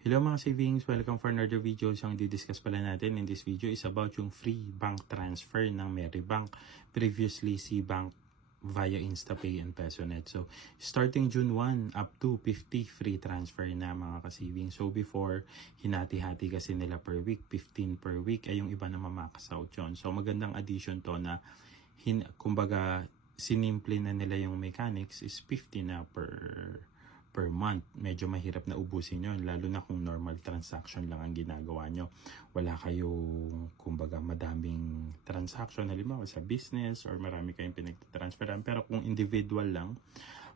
Hello mga savings, welcome for another video. Ang didiscuss pala natin in this video is about yung free bank transfer ng Meribank, previously Cbank via InstaPay and PesoNet. So, starting June 1 up to 50 free transfer na mga ka-savings. So, before, hinati-hati kasi nila per week, 15 per week, ay yung iba na mamakasout yun. So, magandang addition to na, kumbaga, sinimple na nila yung mechanics is 50 na per month. Medyo mahirap na ubusin yun, lalo na kung normal transaction lang ang ginagawa nyo. Wala kayong, kumbaga, madaming transaction, halimbawa sa business or marami kayong pinag-transferan. Pero kung individual lang,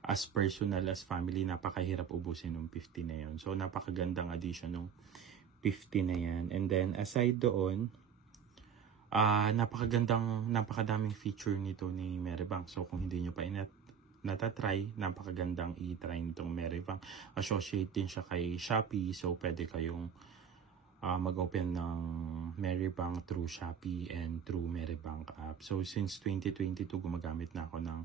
as personal, as family, napakahirap ubusin ng 50 na yun. So, napakagandang addition ng 50 na yan. And then, aside doon, napakadaming feature nito ni Meribank. So, kung hindi nyo pa natatry, napakagandang i-try nitong Meribank. Associate din siya kay Shopee, so pwede kayong mag-open ng Meribank through Shopee and through Meribank app. So since 2022 gumagamit na ako ng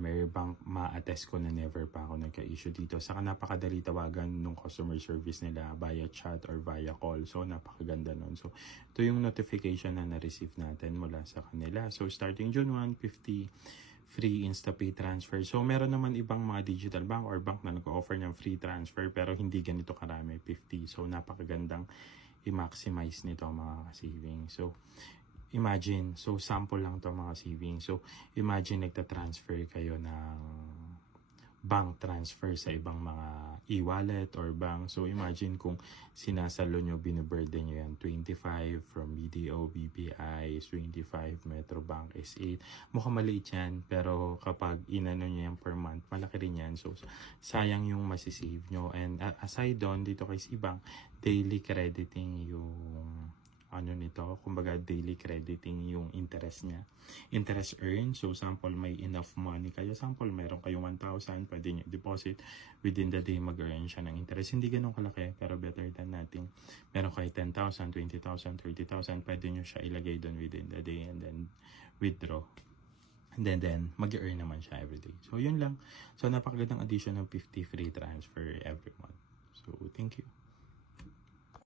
Meribank, ma-attest ko na never pa ako nagka-issue dito. Saka napakadali tawagan ng customer service nila via chat or via call. So napakaganda nun. So ito yung notification na na-receive natin mula sa kanila. So starting June 1, 50 free InstaPay transfer. So, meron naman ibang mga digital bank or bank na nag-offer ng free transfer pero hindi ganito karami, 50. So, napakagandang i-maximize nito mga savings. So, imagine, so sample lang to mga savings. So, imagine nagta-transfer kayo ng bank transfer sa ibang mga e-wallet or bank. So, imagine kung sinasalo nyo, binuburden nyo yan, 25 from BDO, BPI, 25, Metrobank, S8. Mukhang maliit yan, pero kapag inano nyo yan per month, malaki rin yan. So, sayang yung masisave nyo. And aside doon, dito kay Cbank, daily crediting yung nito, kumbaga daily crediting yung interest niya. Interest earned, so sample may enough money kayo, sample meron kayo 1,000, pwede nyo deposit, within the day mag-earn siya ng interest. Hindi ganun kalaki, pero better than nothing. Meron kayo 10,000, 20,000, 30,000, pwede nyo siya ilagay doon within the day and then withdraw. And then mag-earn naman siya every day. So yun lang. So napakagandang addition ng 50 free transfer every month. So thank you.